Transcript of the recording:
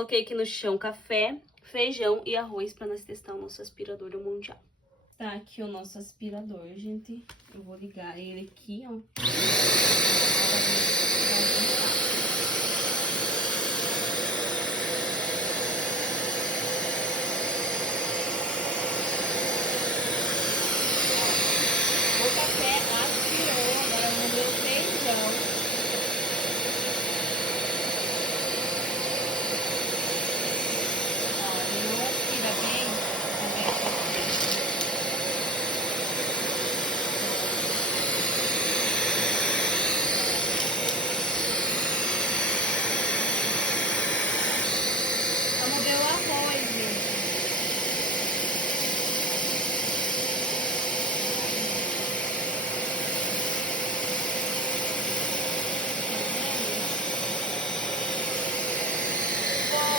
Coloquei aqui no chão café, feijão e arroz pra nós testar o nosso aspirador do Mundial. Tá aqui o nosso aspirador, gente. Eu vou ligar ele aqui, ó. O café aspirou, agora vamos ver o feijão. Vamos ver o arroz.